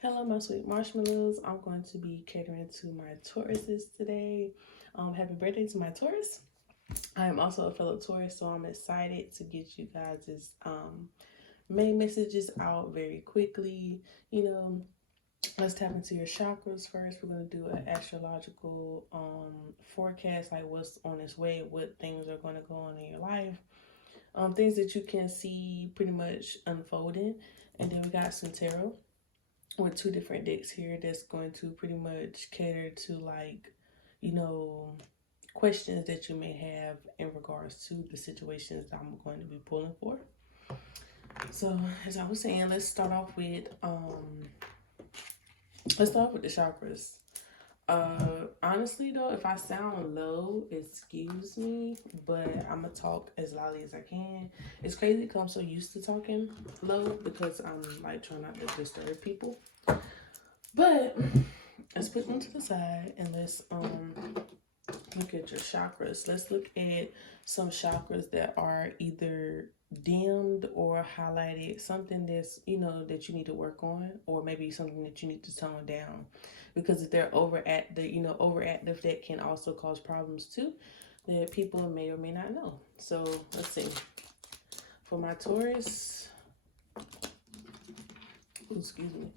Hello, my sweet marshmallows. I'm going to be catering to my Tauruses today. Happy birthday to my Taurus. I am also a fellow Taurus, so I'm excited to get you guys' main messages out very quickly. You know, let's tap into your chakras first. We're going to do an astrological forecast, like what's on its way, what things are going to go on in your life, things that you can see pretty much unfolding. And then we got some tarot with two different decks here that's going to pretty much cater to you know, questions that you may have in regards to the situations that I'm going to be pulling for. So as I was saying, let's start off with the chakras. Honestly though, if I sound low, excuse me, but I'm gonna talk as loudly as I can. It's crazy because I'm so used to talking low because I'm like trying not to disturb people. But let's put them to the side and let's look at your chakras. Let's look at some chakras that are either dimmed or highlighted, something that's that you need to work on, or maybe something that you need to tone down. Because if they're overactive, that can also cause problems too that people may or may not know. So let's see. For my Taurus, excuse me.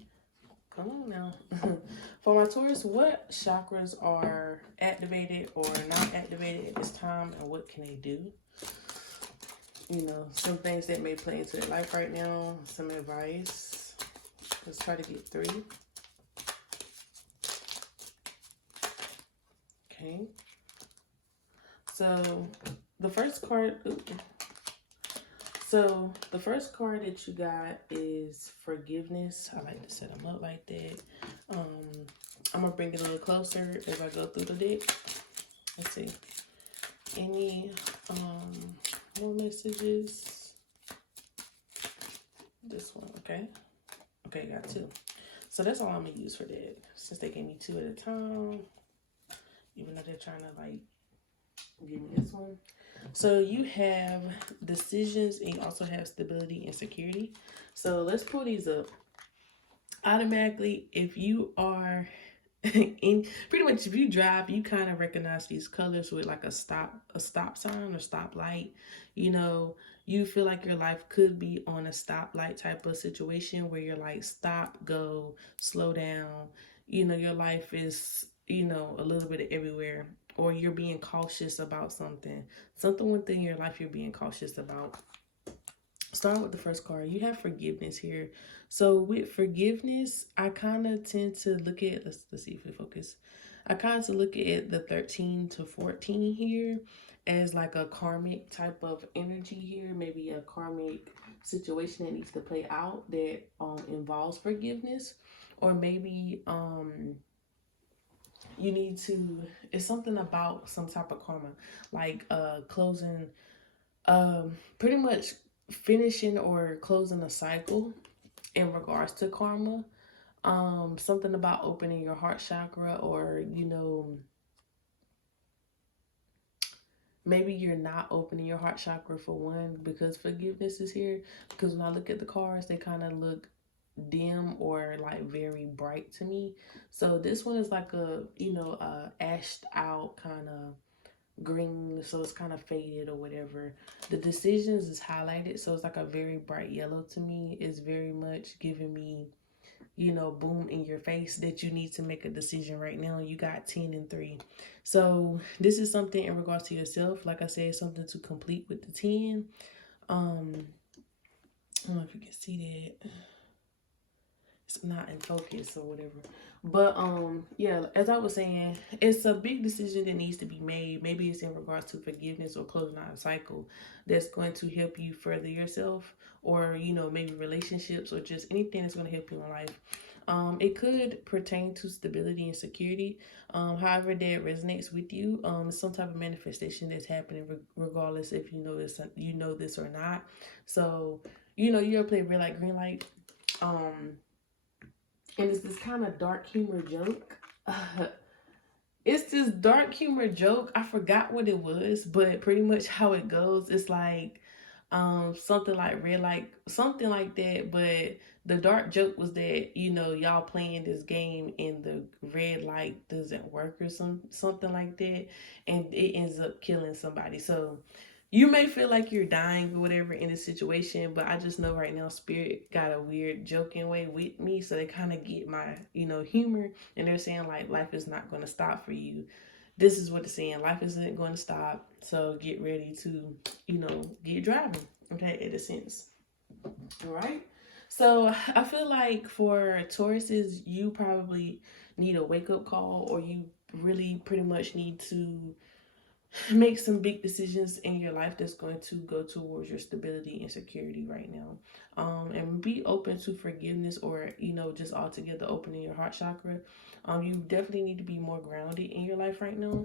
Come on now. For my Taurus, what chakras are activated or not activated at this time, and what can they do? Some things that may play into their life right now, some advice. Let's try to get three. Okay. So the first card, that you got is forgiveness. I like to set them up like that. I'm gonna bring it a little closer as I go through the deck. Let's see. Any more messages? This one, okay. Okay, got two. So that's all I'm gonna use for that. Since they gave me two at a time, even though they're trying to like give me this one. So you have decisions and you also have stability and security. So let's pull these up. Automatically, if you are in pretty much if you drive, you kind of recognize these colors with like a stop sign or stop light. You feel like your life could be on a stoplight type of situation where you're like stop, go, slow down. Your life is a little bit everywhere, or you're being cautious about something within your life you're being cautious about. Starting with the first card, you have forgiveness here. So with forgiveness, I kind of tend to look at, let's see if we focus. I kind of look at the 13 to 14 here as like a karmic type of energy here, maybe a karmic situation that needs to play out that involves forgiveness, or maybe you need to, it's something about some type of karma, like closing, pretty much finishing or closing a cycle in regards to karma. Something about opening your heart chakra, or maybe you're not opening your heart chakra for one because forgiveness is here. Because when I look at the cards, they kind of look dim or like very bright to me. So this one is like a ashed out kind of green, so it's kind of faded or whatever. The decisions is highlighted, so it's like a very bright yellow to me. It's very much giving me boom in your face that you need to make a decision right now. You got 10 and 3. So this is something in regards to yourself. Like I said, something to complete with the 10. I don't know if you can see that. It's not in focus or whatever. But yeah, as I was saying, it's a big decision that needs to be made. Maybe it's in regards to forgiveness or closing out a cycle that's going to help you further yourself, or maybe relationships, or just anything that's going to help you in life. It could pertain to stability and security. However that resonates with you, it's some type of manifestation that's happening regardless if you know this or not. So you'll play red light, green light. And it's this kind of dark humor joke. It's this dark humor joke. I forgot what it was, but pretty much how it goes, it's like something like red light, something like that. But the dark joke was that, y'all playing this game and the red light doesn't work or something like that, and it ends up killing somebody. So you may feel like you're dying or whatever in a situation, but I just know right now Spirit got a weird joking way with me, so they kind of get my, humor, and they're saying like life is not going to stop for you. This is what it's saying. Life isn't going to stop, so get ready to, get driving. Okay, in a sense. All right. So I feel like for Tauruses, you probably need a wake up call, or you really pretty much need to make some big decisions in your life that's going to go towards your stability and security right now. And be open to forgiveness, or just altogether opening your heart chakra. You definitely need to be more grounded in your life right now.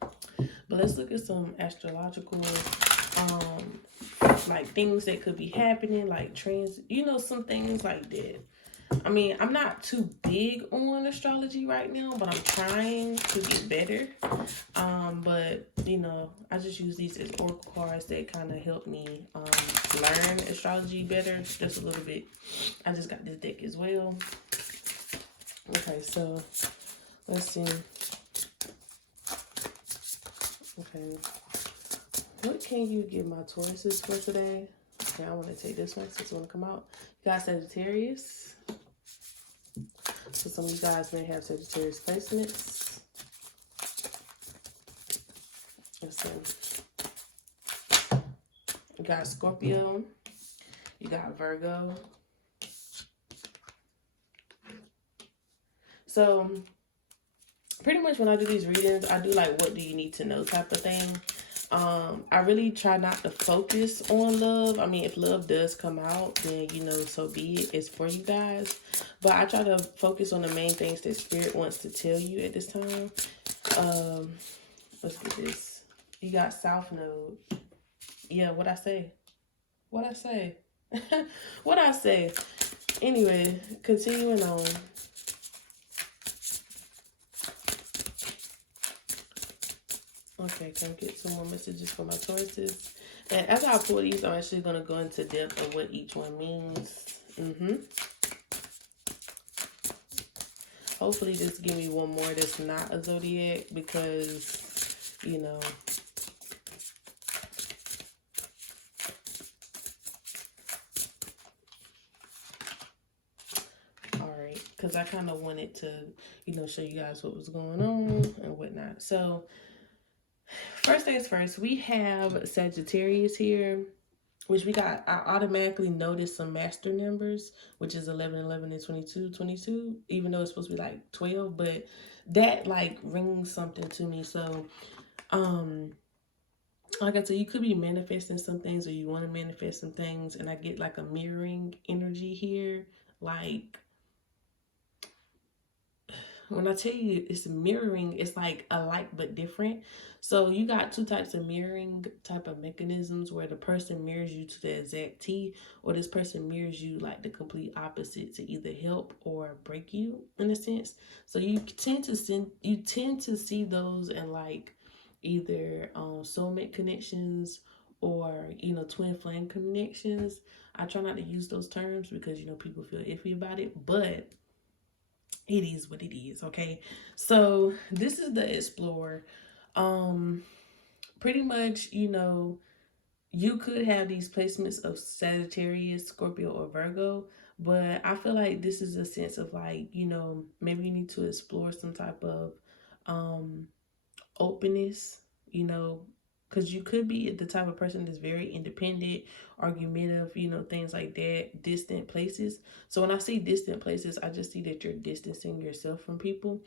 But let's look at some astrological um like things that could be happening, like trends, some things like that. I mean, I'm not too big on astrology right now, but I'm trying to get better. But I just use these as oracle cards that kind of help me learn astrology better just a little bit. I just got this deck as well. Okay, so let's see. Okay, what can you give my Tauruses for today? Okay, I want to take this one since it's want to come out. You got Sagittarius. So some of you guys may have Sagittarius placements. Let's see. You got Scorpio. You got Virgo. So pretty much when I do these readings, I do like what do you need to know type of thing. I really try not to focus on love. I mean, if love does come out, then so be it. It's for you guys. But I try to focus on the main things that Spirit wants to tell you at this time. Let's get this. You got South Node. Yeah, what I say? What I say? What I say? Anyway, continuing on. Okay, can I get some more messages for my Tauruses? And after I pull these, I'm actually going to go into depth of what each one means. Hopefully this give me one more that's not a zodiac, because, Alright, because I kind of wanted to, show you guys what was going on and whatnot. So, first things first, we have Sagittarius here, which I automatically noticed some master numbers, which is 11, 11, and 22, 22, even though it's supposed to be like 12, but that like rings something to me. So, like I said, you could be manifesting some things, or you want to manifest some things, and I get like a mirroring energy here. Like, when I tell you it's mirroring, it's like alike but different. So you got two types of mirroring type of mechanisms, where the person mirrors you to the exact T, or this person mirrors you like the complete opposite to either help or break you in a sense. So you tend to see those in like either soulmate connections, or twin flame connections. I try not to use those terms because people feel iffy about it, but it is what it is. Okay, so this is the Explorer. Pretty much, you could have these placements of Sagittarius, Scorpio, or Virgo, but I feel like this is a sense of like, maybe you need to explore some type of openness, because you could be the type of person that's very independent, argumentative, things like that, distant places. So when I see distant places, I just see that you're distancing yourself from people.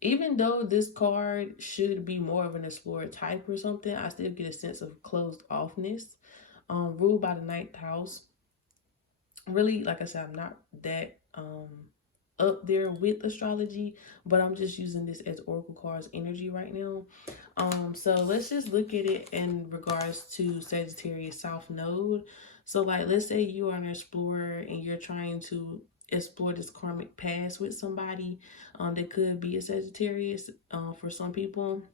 Even though this card should be more of an explorer type or something, I still get a sense of closed offness. Ruled by the ninth house. Really, like I said, I'm not that up there with astrology, but I'm just using this as oracle cards energy right now. So let's just look at it in regards to Sagittarius South Node. So like, let's say you are an explorer and you're trying to explore this karmic past with somebody that could be a Sagittarius for some people.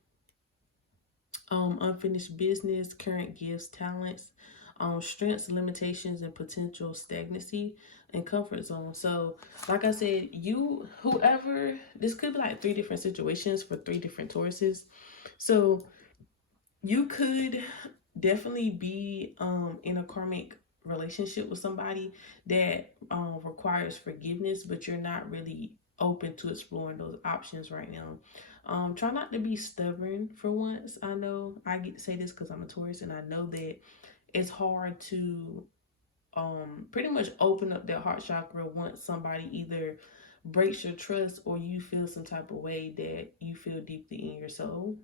unfinished business, current gifts, talents, strengths, limitations, and potential stagnancy and comfort zone. So, like I said, whoever, this could be like three different situations for three different Tauruses. So, you could definitely be in a karmic relationship with somebody that requires forgiveness, but you're not really open to exploring those options right now. Try not to be stubborn for once. I know I get to say this because I'm a Taurus, and I know that it's hard to pretty much open up that heart chakra once somebody either breaks your trust or you feel some type of way that you feel deeply in your soul.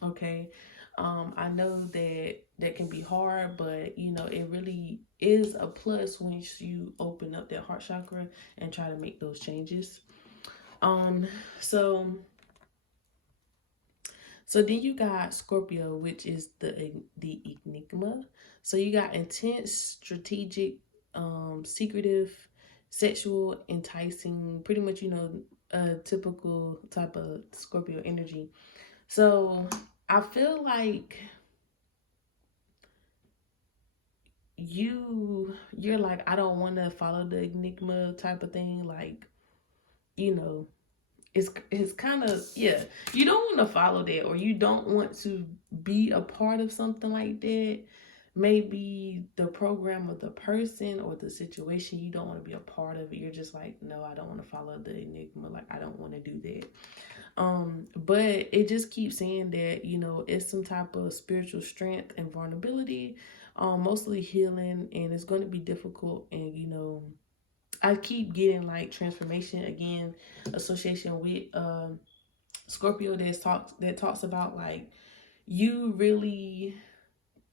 Okay. I know that that can be hard, but it really is a plus once you open up that heart chakra and try to make those changes. Um, so so then you got Scorpio, which is the enigma. So you got intense, strategic, secretive, sexual, enticing, pretty much a typical type of Scorpio energy. So I feel like you're like, I don't want to follow the enigma type of thing, like, you know it's kind of, yeah, you don't want to follow that, or you don't want to be a part of something like that. Maybe the program of the person or the situation, you don't want to be a part of it. You're just like, no, I don't want to follow the enigma, like I don't want to do that. But it just keeps saying that, it's some type of spiritual strength and vulnerability, mostly healing, and it's going to be difficult. And I keep getting like transformation again, association with Scorpio, that talks about like, you really,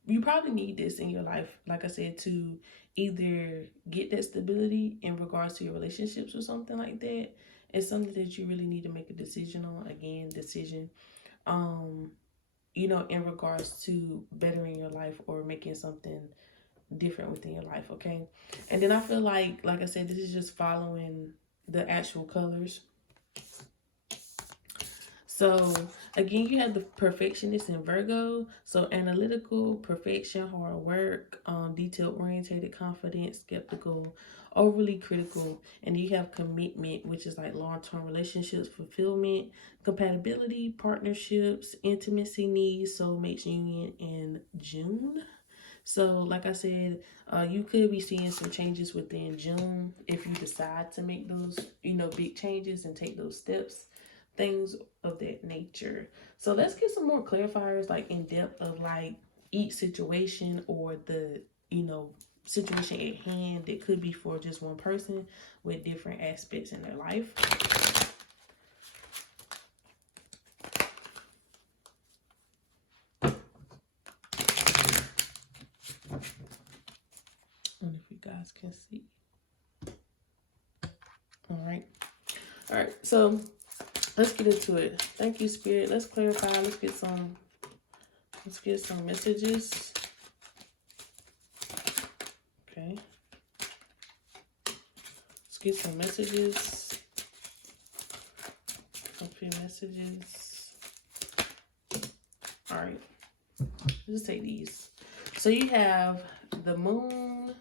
you probably need this in your life, like I said, to either get that stability in regards to your relationships or something like that. It's something that you really need to make a decision on. Again, decision. Um, in regards to bettering your life or making something different within your life, okay? And then I feel like I said, this is just following the actual colors. So again, you have the perfectionist in Virgo. So analytical, perfection, hard work, detail orientated, confident, skeptical, overly critical. And you have commitment, which is like long-term relationships, fulfillment, compatibility, partnerships, intimacy needs, soulmates union in June. So, like I said, you could be seeing some changes within June if you decide to make those, big changes and take those steps, things of that nature. So, let's get some more clarifiers, like in depth of like each situation, or the, situation at hand that could be for just one person with different aspects in their life. I don't know if you guys can see. All right. All right. So, let's get into it. Thank you, Spirit. Let's clarify. Let's get some messages. Okay. Let's get some messages. A few messages. All right. Let's take these. So you have the Moon.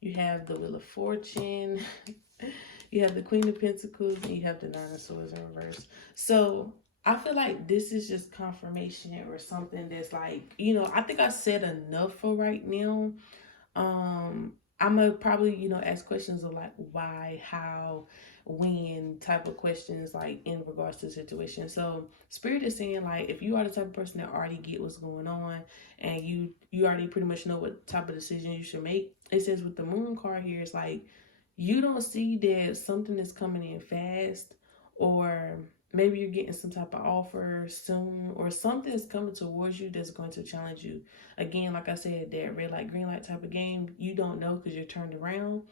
You have the Wheel of Fortune. You have the Queen of Pentacles, and you have the Nine of Swords in reverse. So I feel like this is just confirmation or something that's like, I think I said enough for right now. I'm gonna probably, ask questions of like why, how, when type of questions, like in regards to the situation. So Spirit is saying, like, if you are the type of person that already get what's going on, and you already pretty much know what type of decision you should make. It says with the Moon card here, it's like you don't see that something is coming in fast, or maybe you're getting some type of offer soon, or something is coming towards you that's going to challenge you. Again, like I said, that red light, green light type of game, you don't know because you're turned around.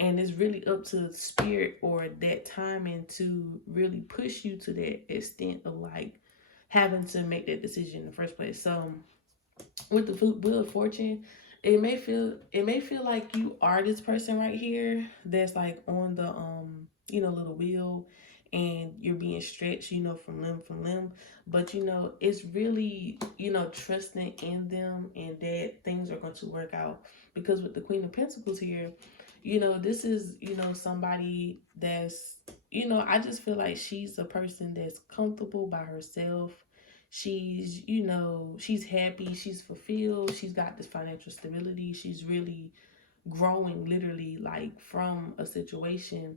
And it's really up to spirit or that timing to really push you to that extent of like having to make that decision in the first place. So with the Wheel of Fortune, it may feel like you are this person right here that's like on the little wheel, and you're being stretched, from limb from limb. But it's really, trusting in them and that things are going to work out. Because with the Queen of Pentacles here, this is, somebody that's, I just feel like she's a person that's comfortable by herself. She's, she's happy, she's fulfilled, she's got this financial stability, she's really growing literally like from a situation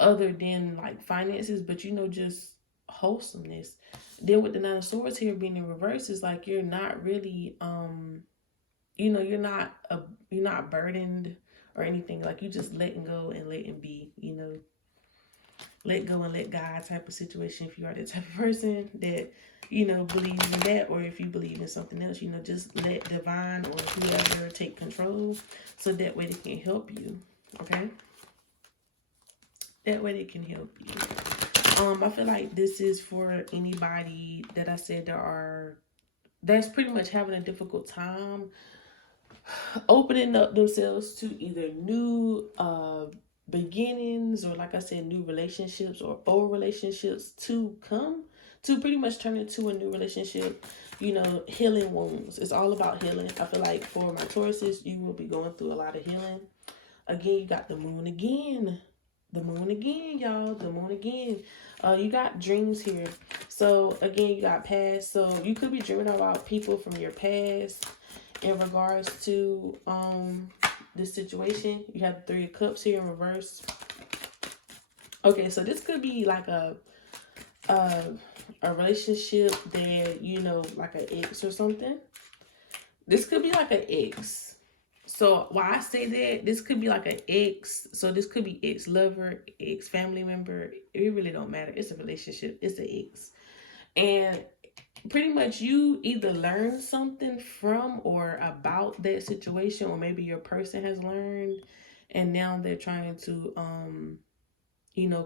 other than like finances, but just wholesomeness. Then with the Nine of Swords here being in reverse, is like you're not really you're not burdened or anything. Like you just letting go and letting be, let go and let God type of situation. If you are the type of person that believes in that, or if you believe in something else, just let divine or whoever take control, so that way they can help you. Okay, that way they can help you. I feel like this is for anybody that I said that's pretty much having a difficult time opening up themselves to either new beginnings, or like I said, new relationships, or old relationships to come to pretty much turn into a new relationship. Healing wounds. It's all about healing. I feel like for my Tauruses, you will be going through a lot of healing. Again, you got the moon again. The moon again, y'all. The moon again. You got dreams here. So again, you got past. So you could be dreaming about people from your past in regards to this situation. You have the Three of Cups here in reverse. Okay, so this could be like a relationship that like an ex or something. This could be like an ex. So why I say that, this could be like an ex. So this could be ex-lover, ex-family member. It really don't matter. It's a relationship. It's an ex. And pretty much you either learn something from or about that situation, or maybe your person has learned and now they're trying to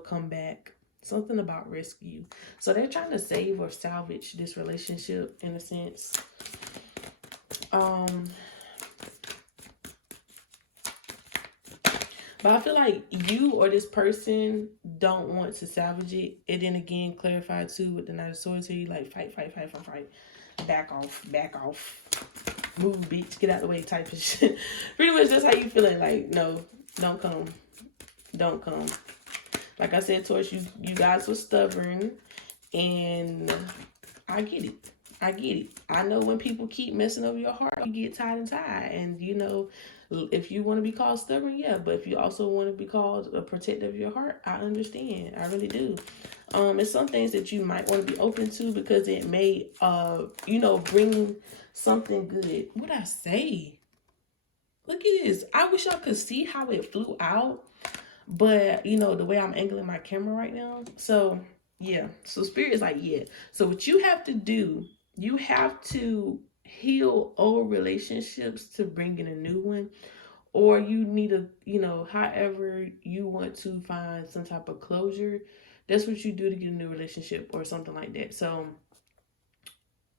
come back. Something about rescue. So they're trying to save or salvage this relationship in a sense. But I feel like you or this person don't want to salvage it. And then again, clarify too with the Knight of Swords here, you like fight. Back off. Move, bitch, get out the way type of shit. Pretty much that's how you feeling. Like, no, don't come. Like I said, Taurus, you guys were stubborn, and I get it. I know when people keep messing over your heart, you get tied and tied. And if you want to be called stubborn, yeah. But if you also want to be called a protector of your heart, I understand. I really do. It's some things that you might want to be open to, because it may bring something good. What'd I say? Look at this. I wish y'all could see how it flew out. But the way I'm angling my camera right now. So yeah. So Spirit is like, yeah. So what you have to do, you have to heal old relationships to bring in a new one. Or you need however you want to find some type of closure. That's what you do to get a new relationship or something like that. So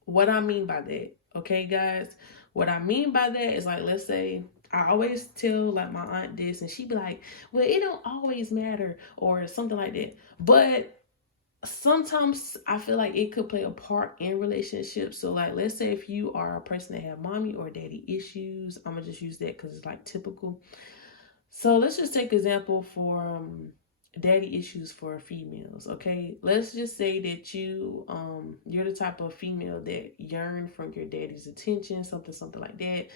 what I mean by that, okay, guys? What I mean by that is, like, let's say, I always tell like my aunt this, and she be like, well, it don't always matter, or something like that. But sometimes I feel like it could play a part in relationships. So like, let's say if you are a person that have mommy or daddy issues, I'm gonna just use that because it's like typical. So let's just take example for daddy issues for females. Okay, let's just say that you're the type of female that yearn for your daddy's attention, something like that.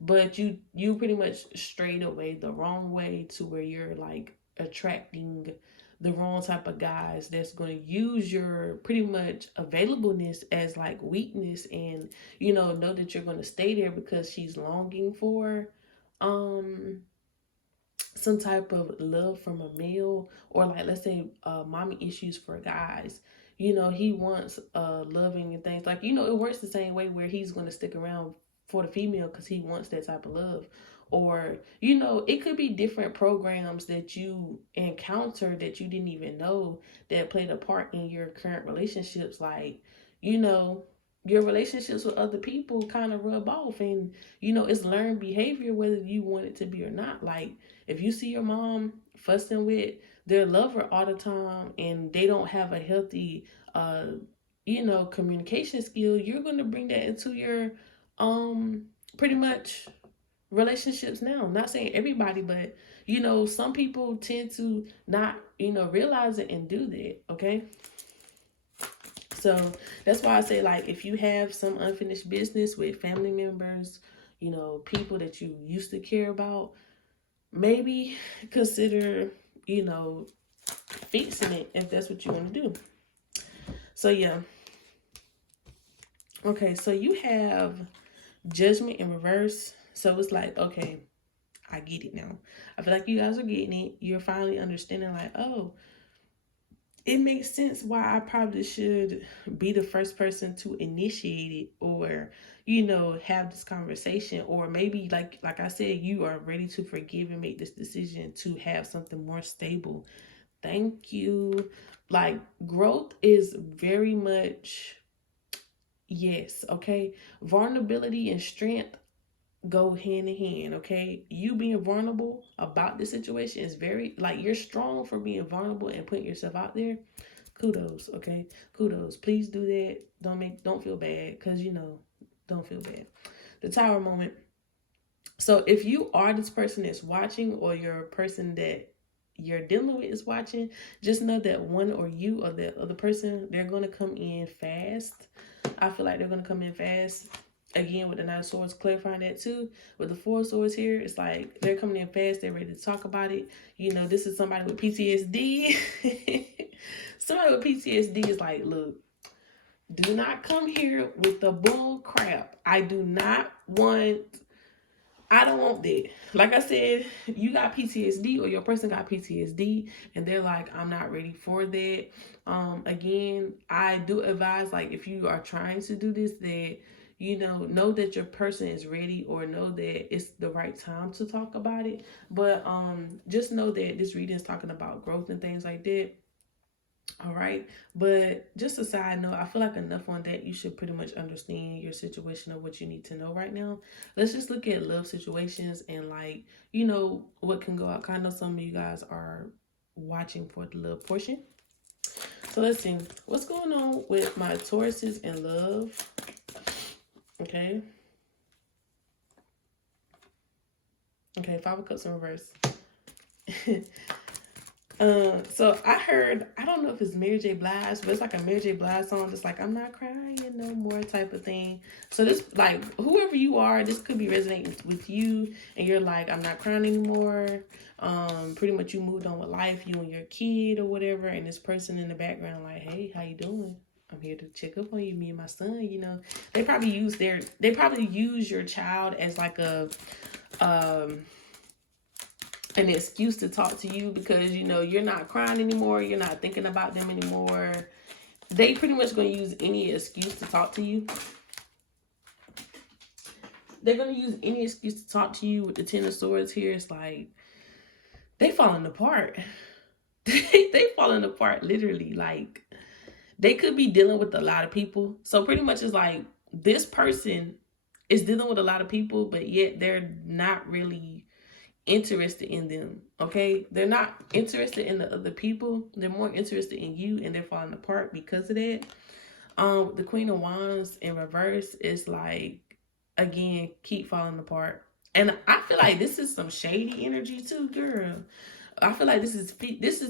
But you pretty much strayed away the wrong way, to where you're like attracting the wrong type of guys that's going to use your pretty much availableness as like weakness, and know that you're going to stay there because she's longing for some type of love from a male. Or like, let's say mommy issues for guys, he wants loving and things, like it works the same way, where he's going to stick around for the female because he wants that type of love. Or it could be different programs that you encounter that you didn't even know that played a part in your current relationships. Like, you know your relationships with other people kind of rub off, and it's learned behavior whether you want it to be or not. Like, if you see your mom fussing with their lover all the time and they don't have a healthy communication skill, you're going to bring that into your pretty much relationships now. Not saying everybody, but some people tend to not realize it and do that. Okay, so that's why I say, like, if you have some unfinished business with family members, people that you used to care about, maybe consider, fixing it if that's what you want to do. So, yeah. Okay, so you have judgment in reverse. So it's like, okay, I get it now. I feel like you guys are getting it. You're finally understanding, like, oh, it makes sense why I probably should be the first person to initiate it, or have this conversation, or maybe like I said, you are ready to forgive and make this decision to have something more stable. Thank you. Like, growth is very much, yes, okay. Vulnerability and strength go hand in hand, okay? You being vulnerable about the situation is very, like, you're strong for being vulnerable and putting yourself out there. Kudos, okay? Kudos. Please do that. Don't feel bad, because don't feel bad. The tower moment. So if you are this person that's watching, or you're a person that you're dealing with is watching, just know that one, or you or the other person, they're going to come in fast. I feel like they're going to come in fast. Again, with the Nine of Swords, clarifying that too. With the Four of Swords here, it's like they're coming in fast. They're ready to talk about it. This is somebody with PTSD. Somebody with PTSD is like, look, do not come here with the bull crap. I don't want that. Like I said, you got PTSD, or your person got PTSD, and they're like, I'm not ready for that. Again, I do advise, like, if you are trying to do this, that know that your person is ready, or know that it's the right time to talk about it. But just know that this reading is talking about growth and things like that. All right. But just a side note, I feel like enough on that. You should pretty much understand your situation or what you need to know right now. Let's just look at love situations and, like, what can go out. I know some of you guys are watching for the love portion. So let's see. What's going on with my Tauruses in love? Okay. Okay, Five of Cups in reverse. So I don't know if it's Mary J. Blige, but it's like a Mary J. Blige song, just like, I'm not crying no more type of thing. So this, like, whoever you are, this could be resonating with you, and you're like, I'm not crying anymore. Pretty much you moved on with life, you and your kid or whatever, and this person in the background like, hey, how you doing? I'm here to check up on you, me and my son. They probably use your child as like a an excuse to talk to you, because you're not crying anymore, you're not thinking about them anymore. They pretty much going to use any excuse to talk to you. They're going to use any excuse to talk to you. With the Ten of Swords here, it's like they falling apart. They falling apart literally. Like, they could be dealing with a lot of people. So pretty much it's like this person is dealing with a lot of people, but yet they're not really interested in them. Okay, they're not interested in the other people, they're more interested in you, and they're falling apart because of that. The Queen of Wands in reverse is like, again, keep falling apart. And I feel like this is some shady energy too, girl. I feel like this is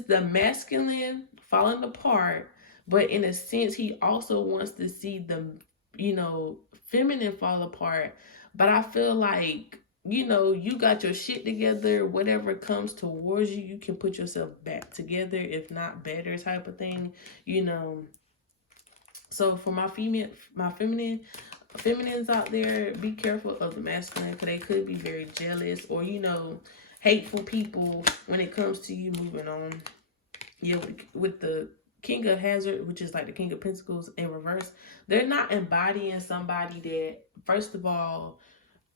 the masculine falling apart, but in a sense he also wants to see the feminine fall apart. But I feel like you got your shit together. Whatever comes towards you, you can put yourself back together, if not better, type of thing. So for my feminines out there, be careful of the masculine, because they could be very jealous, or hateful people when it comes to you moving on. With the King of Hazard, which is like the King of Pentacles in reverse, they're not embodying somebody that, first of all,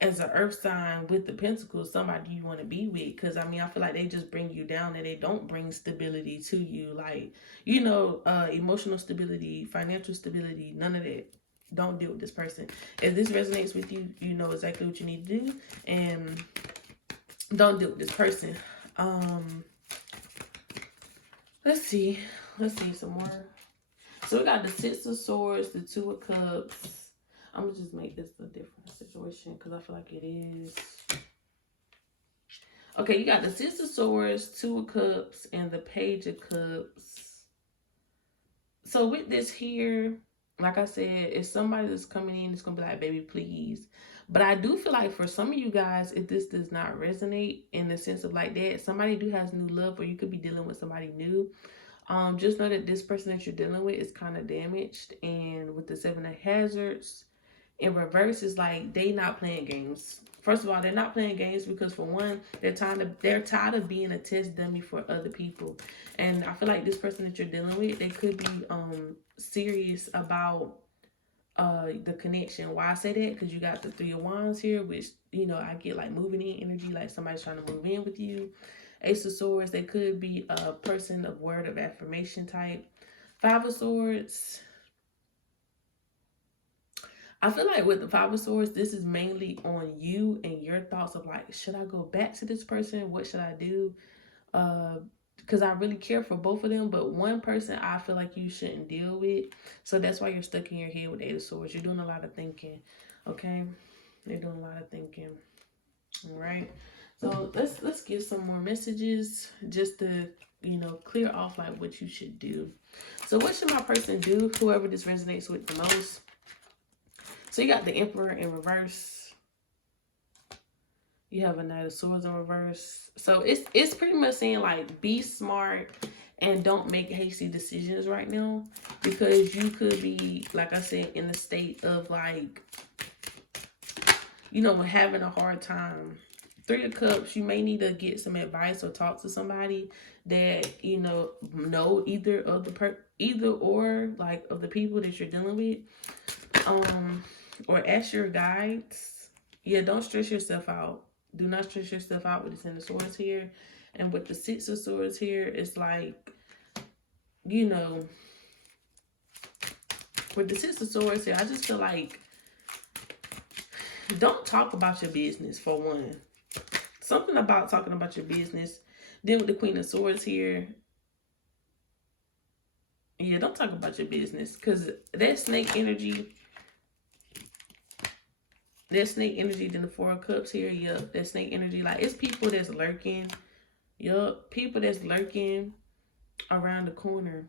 as an earth sign with the Pentacles, somebody you want to be with. Because I feel like they just bring you down, and they don't bring stability to you. Like, emotional stability, financial stability, none of that. don't deal with this person. If this resonates with you, you know exactly what you need to do, and don't deal with this person. Let's see. Let's see some more. So we got the Six of Swords, the Two of Cups. I'm gonna just make this a different situation because I feel like it is. Okay, you got the Six of Swords, Two of Cups, and the Page of Cups. So with this here, like I said, if somebody that's coming in, it's gonna be like, baby, please. But I do feel like for some of you guys, if this does not resonate in the sense of like that, somebody do has new love, or you could be dealing with somebody new. Just know that this person that you're dealing with is kind of damaged, and with the Seven of Hazards in reverse, is like they not playing games. First of all, they're not playing games because for one, they're tired of being a test dummy for other people, and I feel like this person that you're dealing with, they could be serious about the connection. Why I say that? Because you got the Three of Wands here, which I get like moving in energy, like somebody's trying to move in with you. Ace of Swords, they could be a person of word of affirmation type. Five of Swords, I feel like with the Five of Swords, this is mainly on you and your thoughts of like, should I go back to this person? What should I do? Because I really care for both of them, but one person I feel like you shouldn't deal with. So that's why you're stuck in your head with the Eight of Swords. You're doing a lot of thinking, okay? You're doing a lot of thinking, all right? So let's give some more messages just to clear off like what you should do. So what should my person do? Whoever this resonates with the most. So you got the Emperor in reverse. You have a Knight of Swords in reverse. So it's pretty much saying like be smart and don't make hasty decisions right now, because you could be, like I said, in a state of like having a hard time. Three of Cups, you may need to get some advice or talk to somebody that know either or like of the people that you're dealing with, or ask your guides. Yeah, don't stress yourself out. Do not stress yourself out with the Ten of Swords here. And with the Six of Swords here, it's like, with the Six of Swords here, I just feel like don't talk about your business, for one. Something about talking about your business. Then with the Queen of Swords here, yeah, don't talk about your business, because that snake energy, then the Four of Cups here, yup, that snake energy, like it's people that's lurking. Yup, people that's lurking around the corner.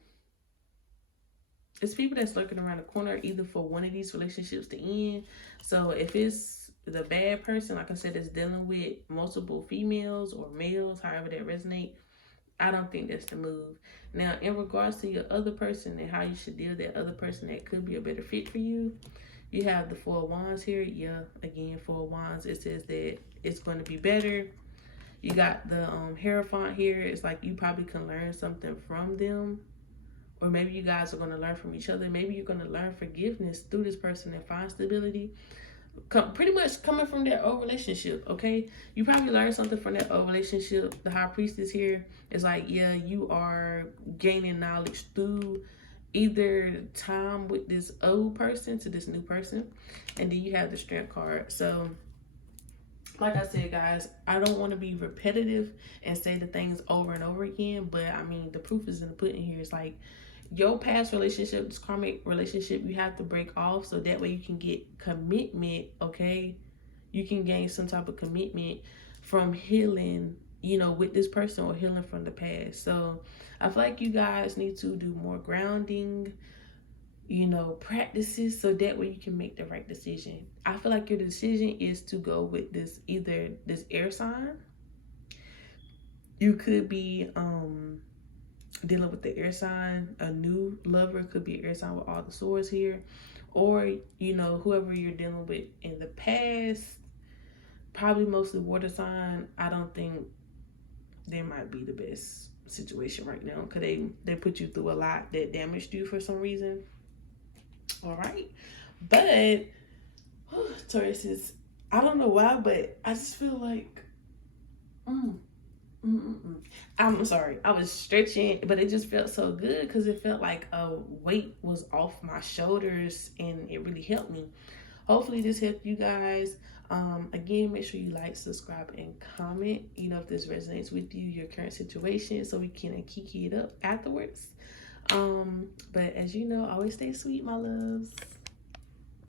It's people that's lurking around the corner either for one of these relationships to end. So if it's the bad person, like I said, that's dealing with multiple females or males, however that resonate, I don't think that's the move. Now, in regards to your other person and how you should deal with that other person that could be a better fit for you, you have the Four of Wands here. Yeah, again, Four of Wands, it says that it's going to be better. You got the Hierophant here. It's like you probably can learn something from them. Or maybe you guys are going to learn from each other. Maybe you're going to learn forgiveness through this person and find stability. Pretty much coming from that old relationship, okay? You probably learned something from that old relationship. The High Priestess here is like, yeah, you are gaining knowledge through either time with this old person to this new person. And then you have the Strength card. So like I said, guys, I don't want to be repetitive and say the things over and over again, but I mean, the proof is in the pudding here. It's like your past relationship, this karmic relationship, you have to break off so that way you can get commitment, okay? You can gain some type of commitment from healing, with this person, or healing from the past. So I feel like you guys need to do more grounding, practices, so that way you can make the right decision. I feel like your decision is to go with either this air sign. You could be dealing with the air sign. A new lover could be air sign with all the swords here, or whoever you're dealing with in the past, probably mostly water sign. I don't think they might be the best situation right now, because they put you through a lot that damaged you for some reason. All right, but Taurus is, I don't know why, but I just feel like I'm sorry, I was stretching, but it just felt so good because it felt like a weight was off my shoulders and it really helped me. Hopefully this helped you guys. Again, make sure you like, subscribe, and comment, if this resonates with you, your current situation, so we can kiki it up afterwards. But as you know, always stay sweet, my loves.